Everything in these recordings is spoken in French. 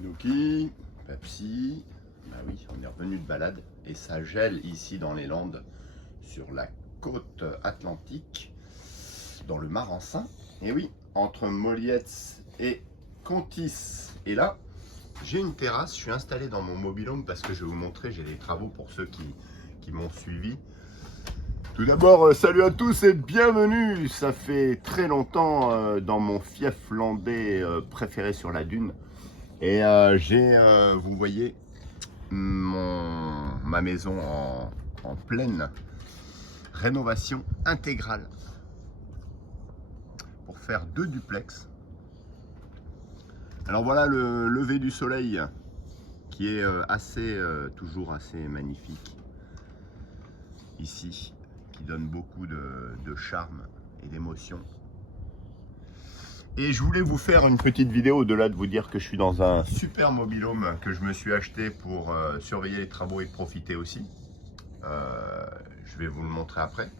Nuki, Pepsi, bah oui, on est revenu de balade et ça gèle ici dans les Landes, sur la côte atlantique, dans le Marensin. Et oui, entre Mollietz et Contis. Et là, j'ai une terrasse, je suis installé dans mon mobil-home parce que je vais vous montrer, j'ai des travaux pour ceux qui m'ont suivi. Tout d'abord, salut à tous et bienvenue. Ça fait très longtemps dans mon fief landais préféré sur la dune. Et vous voyez, ma maison en pleine rénovation intégrale pour faire 2 duplex. Alors voilà le lever du soleil qui est toujours assez magnifique ici, qui donne beaucoup de charme et d'émotion. Et je voulais vous faire une petite vidéo au-delà de vous dire que je suis dans un super mobil-home que je me suis acheté pour surveiller les travaux et profiter aussi. Je vais vous le montrer après.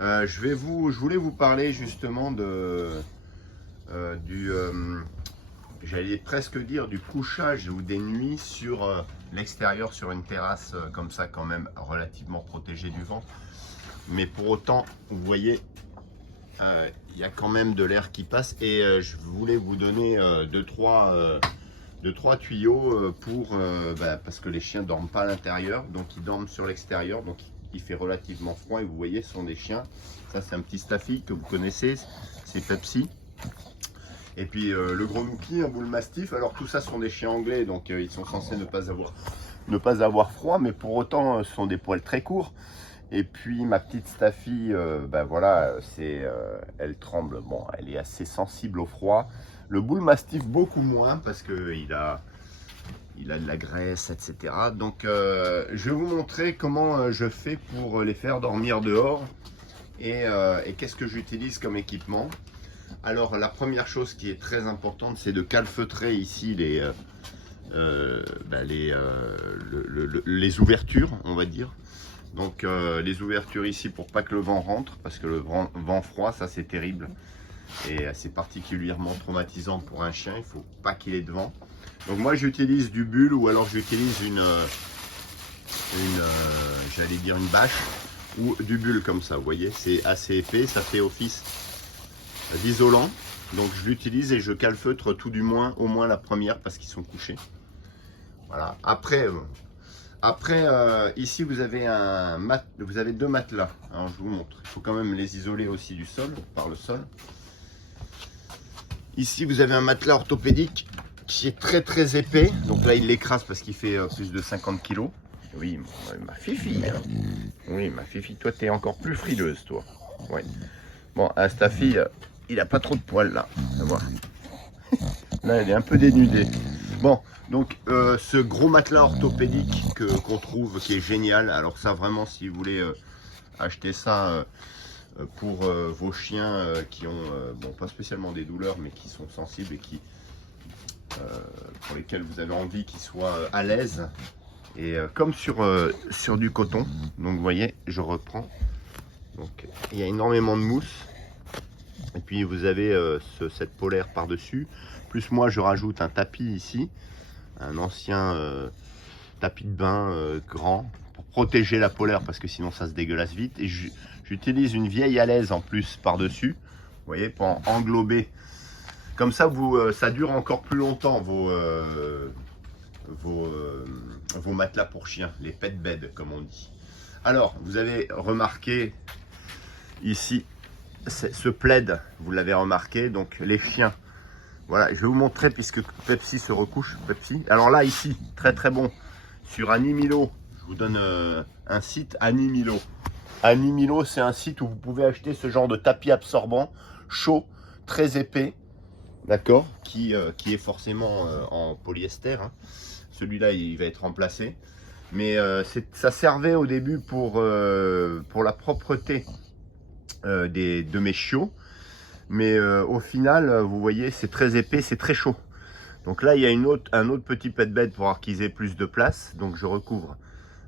Je voulais vous parler justement j'allais presque dire du couchage ou des nuits sur l'extérieur, sur une terrasse comme ça quand même relativement protégée du vent. Mais pour autant, vous voyez, il y a quand même de l'air qui passe et je voulais vous donner 2-3 tuyaux parce que les chiens dorment pas à l'intérieur, donc ils dorment sur l'extérieur, donc il fait relativement froid et vous voyez, ce sont des chiens. Ça c'est un petit Staffy que vous connaissez, c'est Pepsi. Et puis le gros Nuki, un Bull Mastiff. Alors tout ça sont des chiens anglais, donc ils sont censés ne pas avoir froid, mais pour autant ce sont des poils très courts. Et puis ma petite Staffy, voilà, elle tremble. Bon, elle est assez sensible au froid. Le Bull Mastiff beaucoup moins parce que il a de la graisse, etc. Donc je vais vous montrer comment je fais pour les faire dormir dehors et qu'est-ce que j'utilise comme équipement. Alors la première chose qui est très importante, c'est de calfeutrer ici les ouvertures, on va dire. Donc les ouvertures ici pour pas que le vent rentre, parce que le vent froid, ça c'est terrible. Et c'est particulièrement traumatisant pour un chien, il faut pas qu'il ait de vent. Donc moi j'utilise du bulle ou alors j'utilise j'allais dire une bâche ou du bulle comme ça, vous voyez, c'est assez épais, ça fait office d'isolant. Donc je l'utilise et je calfeutre tout du moins, au moins la première parce qu'ils sont couchés. Voilà, après ici vous avez vous avez 2 matelas. Alors je vous montre, il faut quand même les isoler aussi du sol, par le sol. Ici vous avez un matelas orthopédique qui est très très épais, donc là il l'écrase parce qu'il fait plus de 50 kg. Oui, ma fifi, hein. Oui, ma fifi, toi t'es encore plus frileuse, toi. Ouais. Bon, à Staffy, il a pas trop de poils là, à voir. Là elle est un peu dénudée. Bon, donc ce gros matelas orthopédique qu'on trouve, qui est génial. Alors ça vraiment, si vous voulez acheter ça pour vos chiens qui ont, bon, pas spécialement des douleurs, mais qui sont sensibles et pour lesquels vous avez envie qu'ils soient à l'aise. Et comme sur du coton, donc vous voyez, je reprends. Donc il y a énormément de mousse. Et puis vous avez cette polaire par-dessus. Plus moi je rajoute un tapis ici, un ancien tapis de bain grand pour protéger la polaire parce que sinon ça se dégueulasse vite. Et j'utilise une vieille alaise en plus par-dessus, vous voyez, pour englober. Comme ça, ça dure encore plus longtemps vos matelas pour chiens, les pet beds comme on dit. Alors, vous avez remarqué ici ce plaid, vous l'avez remarqué, donc les chiens. Voilà, je vais vous montrer puisque Pepsi se recouche. Pepsi. Alors là, ici, très très bon. Sur Animilo, je vous donne un site, Animilo. Animilo, c'est un site où vous pouvez acheter ce genre de tapis absorbant, chaud, très épais, d'accord, qui est forcément en polyester. Hein. Celui-là, il va être remplacé. Mais ça servait au début pour la propreté de mes chiots. Mais au final, vous voyez, c'est très épais, c'est très chaud. Donc là, il y a un autre petit pet bed pour qu'ils aient plus de place. Donc je recouvre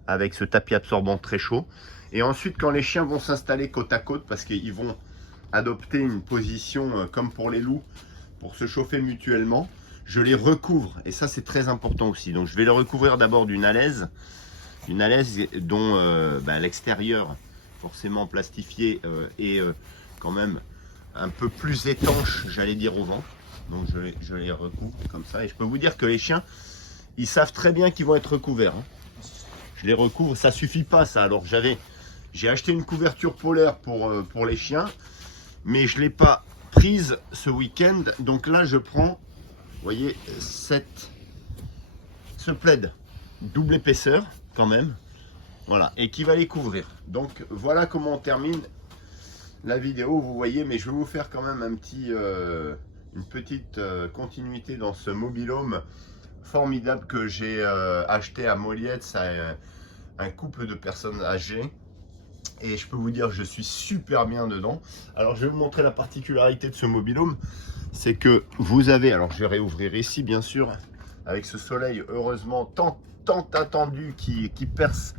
avec ce tapis absorbant très chaud. Et ensuite, quand les chiens vont s'installer côte à côte, parce qu'ils vont adopter une position comme pour les loups, pour se chauffer mutuellement, je les recouvre. Et ça, c'est très important aussi. Donc, je vais les recouvrir d'abord d'une alaise dont l'extérieur, forcément plastifié, est quand même un peu plus étanche, j'allais dire, au vent. Donc, je les recouvre comme ça. Et je peux vous dire que les chiens, ils savent très bien qu'ils vont être recouverts, hein. Je les recouvre, ça suffit pas ça. Alors, j'ai acheté une couverture polaire pour les chiens, mais je ne l'ai pas prise ce week-end. Donc là, je prends, vous voyez, ce plaid double épaisseur quand même, voilà, et qui va les couvrir. Donc voilà comment on termine la vidéo, vous voyez, mais je vais vous faire quand même une petite continuité dans ce mobil-home formidable que j'ai acheté à Moliette. Ça un couple de personnes âgées. Et je peux vous dire, je suis super bien dedans. Alors, je vais vous montrer la particularité de ce mobil-home. C'est que vous avez, alors je vais réouvrir ici, bien sûr, avec ce soleil, heureusement, tant attendu qui perce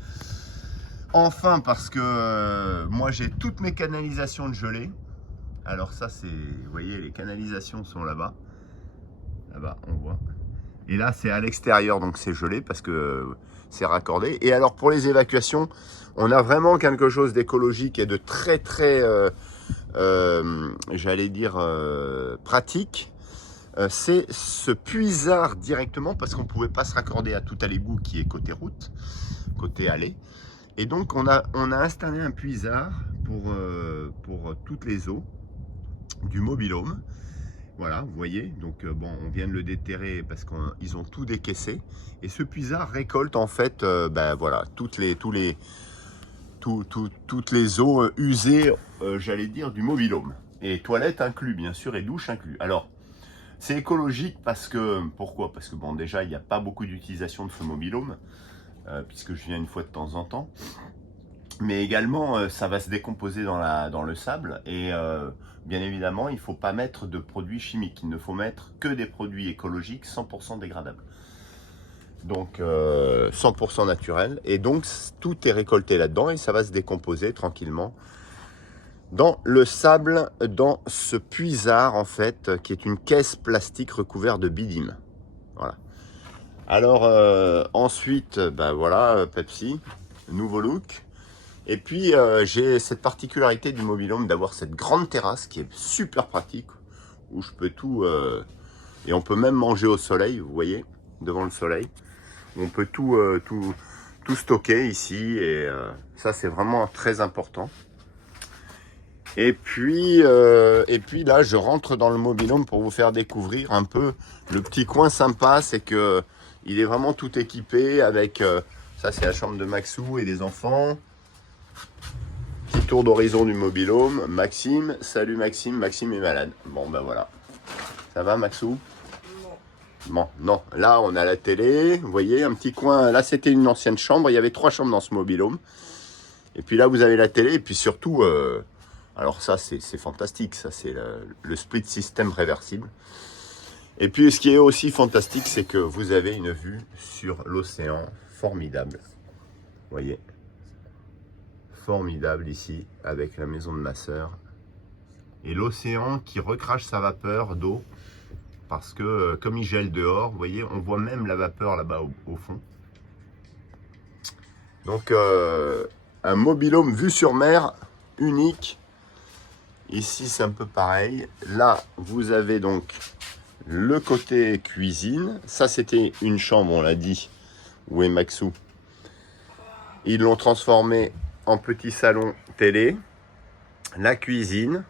enfin, parce que moi, j'ai toutes mes canalisations de gelée. Alors ça, c'est, vous voyez, les canalisations sont là-bas. Là-bas, on voit. Et là, c'est à l'extérieur, donc c'est gelé parce que c'est raccordé. Et alors, pour les évacuations, on a vraiment quelque chose d'écologique et de très, j'allais dire, pratique. C'est ce puisard directement parce qu'on ne pouvait pas se raccorder à tout à l'égout qui est côté route, côté allée. Et donc, on a installé un puisard pour toutes les eaux du mobil-home. Voilà, vous voyez, donc bon, on vient de le déterrer parce qu'ils ont tout décaissé. Et ce puisard récolte en fait, voilà, toutes les eaux usées, j'allais dire, du mobil-home. Et toilettes inclus, bien sûr, et douche inclus. Alors, c'est écologique parce que, pourquoi? Parce que bon, déjà, il n'y a pas beaucoup d'utilisation de ce mobil-home, puisque je viens une fois de temps en temps. Mais également, ça va se décomposer dans le sable et bien évidemment, il ne faut pas mettre de produits chimiques. Il ne faut mettre que des produits écologiques 100% dégradables. Donc 100% naturels. Et donc, tout est récolté là-dedans et ça va se décomposer tranquillement dans le sable, dans ce puisard en fait, qui est une caisse plastique recouverte de bidim. Voilà. Alors ensuite, voilà, Pepsi, nouveau look. Et puis, j'ai cette particularité du mobil-home d'avoir cette grande terrasse qui est super pratique, où je peux tout... et on peut même manger au soleil, vous voyez, devant le soleil. On peut tout stocker ici, et ça, c'est vraiment très important. Et puis là, je rentre dans le mobil-home pour vous faire découvrir un peu le petit coin sympa. C'est que il est vraiment tout équipé avec... ça, c'est la chambre de Maxou et des enfants. Petit tour d'horizon du mobil-home. Maxime, salut Maxime, Maxime est malade. Bon ben voilà. Ça va Maxou? Bon, non. Là on a la télé, vous voyez, un petit coin. Là c'était une ancienne chambre, il y avait 3 chambres dans ce mobil-home. Et puis là vous avez la télé, et puis surtout, alors ça c'est fantastique, ça c'est le split system réversible. Et puis ce qui est aussi fantastique, c'est que vous avez une vue sur l'océan formidable. Vous voyez, formidable ici avec la maison de ma sœur et l'océan qui recrache sa vapeur d'eau parce que comme il gèle dehors, vous voyez, on voit même la vapeur là-bas au fond. Donc un mobil-home vue sur mer unique. Ici c'est un peu pareil. Là vous avez donc le côté cuisine. Ça c'était une chambre, on l'a dit. Où est Maxou? Ils l'ont transformé en petit salon télé, la cuisine,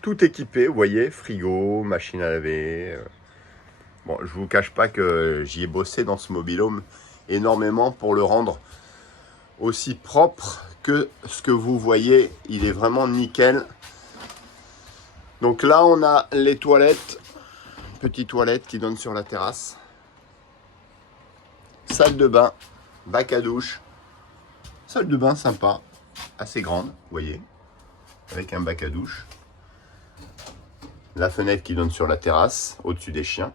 tout équipé, vous voyez, frigo, machine à laver. Bon, je vous cache pas que j'y ai bossé dans ce mobil-home énormément pour le rendre aussi propre que ce que vous voyez. Il est vraiment nickel. Donc là, on a les toilettes, petite toilette qui donne sur la terrasse. Salle de bain, bac à douche. Salle de bain sympa, assez grande, vous voyez, avec un bac à douche. La fenêtre qui donne sur la terrasse, au-dessus des chiens.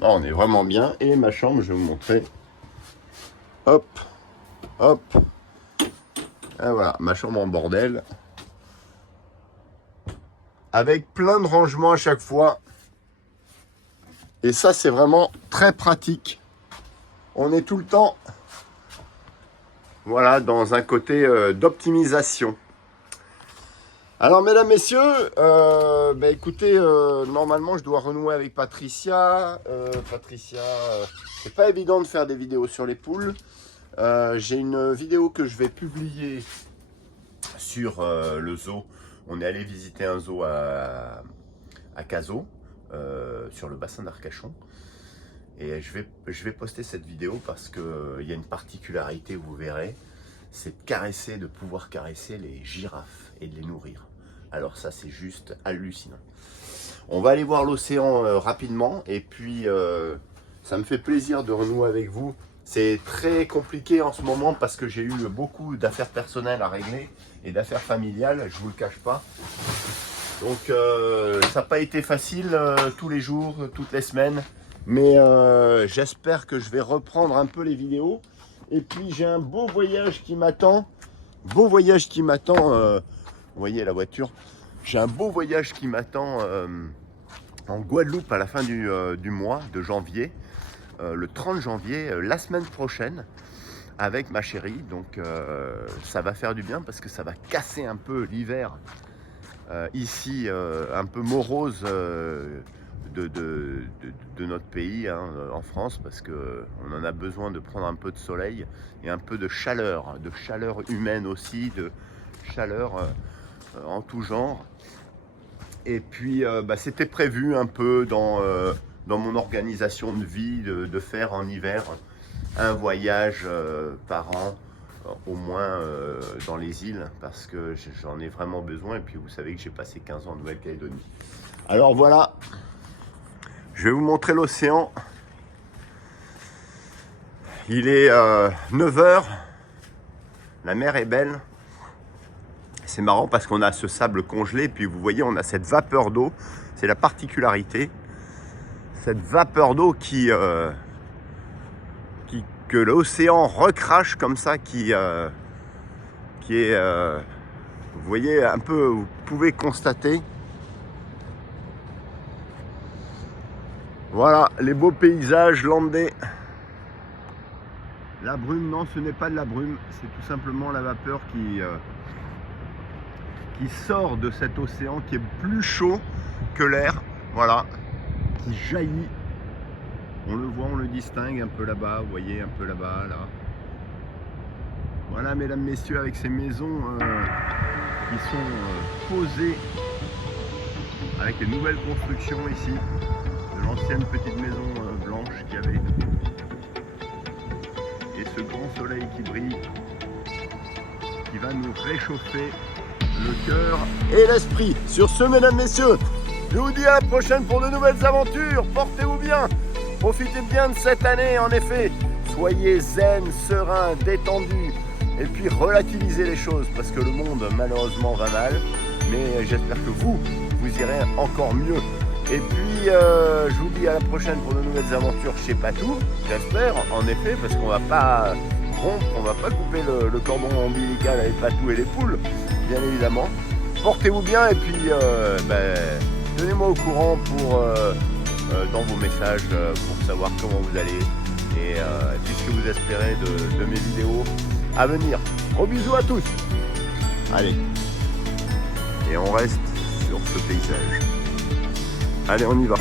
Là, on est vraiment bien. Et ma chambre, je vais vous montrer. Hop, hop. Et voilà, ma chambre en bordel. Avec plein de rangements à chaque fois. Et ça, c'est vraiment très pratique. On est tout le temps, voilà, dans un côté d'optimisation. Alors, mesdames, messieurs, écoutez, normalement, je dois renouer avec Patricia. C'est pas évident de faire des vidéos sur les poules. J'ai une vidéo que je vais publier sur le zoo. On est allé visiter un zoo à Cazaux, sur le bassin d'Arcachon. Et je vais poster cette vidéo parce qu'il y a une particularité, vous verrez, c'est de pouvoir caresser les girafes et de les nourrir. Alors ça, c'est juste hallucinant. On va aller voir l'océan rapidement et puis ça me fait plaisir de renouer avec vous. C'est très compliqué en ce moment parce que j'ai eu beaucoup d'affaires personnelles à régler et d'affaires familiales, je vous le cache pas. Donc ça n'a pas été facile tous les jours, toutes les semaines. Mais j'espère que je vais reprendre un peu les vidéos. Et puis j'ai un beau voyage qui m'attend. Vous voyez la voiture. J'ai un beau voyage qui m'attend en Guadeloupe à la fin du mois de janvier. Le 30 janvier, la semaine prochaine, avec ma chérie. Donc ça va faire du bien parce que ça va casser un peu l'hiver ici, un peu morose de notre pays, hein, en France, parce qu'on en a besoin de prendre un peu de soleil et un peu de chaleur humaine aussi, de chaleur en tout genre. Et puis c'était prévu un peu dans mon organisation de vie de faire en hiver un voyage par an, au moins dans les îles, parce que j'en ai vraiment besoin. Et puis vous savez que j'ai passé 15 ans en Nouvelle-Calédonie. Alors voilà, je vais vous montrer l'océan. Il est 9 h, la mer est belle. C'est marrant parce qu'on a ce sable congelé, puis vous voyez, on a cette vapeur d'eau. C'est la particularité. Cette vapeur d'eau que l'océan recrache comme ça, qui est, vous voyez un peu, vous pouvez constater. Voilà, les beaux paysages landais. La brume, non, ce n'est pas de la brume, c'est tout simplement la vapeur qui sort de cet océan qui est plus chaud que l'air, voilà, qui jaillit. On le voit, on le distingue un peu là-bas, vous voyez, un peu là-bas, là. Voilà, mesdames, messieurs, avec ces maisons qui sont posées avec les nouvelles constructions ici, de l'ancienne petite maison blanche qu'il y avait. Et ce grand soleil qui brille, qui va nous réchauffer le cœur et l'esprit. Sur ce, mesdames, messieurs, je vous dis à la prochaine pour de nouvelles aventures. Portez-vous bien, profitez bien de cette année, en effet. Soyez zen, serein, détendu, et puis relativisez les choses, parce que le monde malheureusement va mal, mais j'espère que vous irez encore mieux. Et puis je vous dis à la prochaine pour de nouvelles aventures chez Patou, j'espère, en effet, parce qu'on va pas rompre, on va pas couper le cordon ombilical avec Patou et les poules, bien évidemment. Portez-vous bien et puis tenez-moi au courant dans vos messages pour savoir comment vous allez et puis ce que vous espérez de mes vidéos à venir. Gros bisous à tous. Allez, et on reste sur ce paysage. Allez, on y va.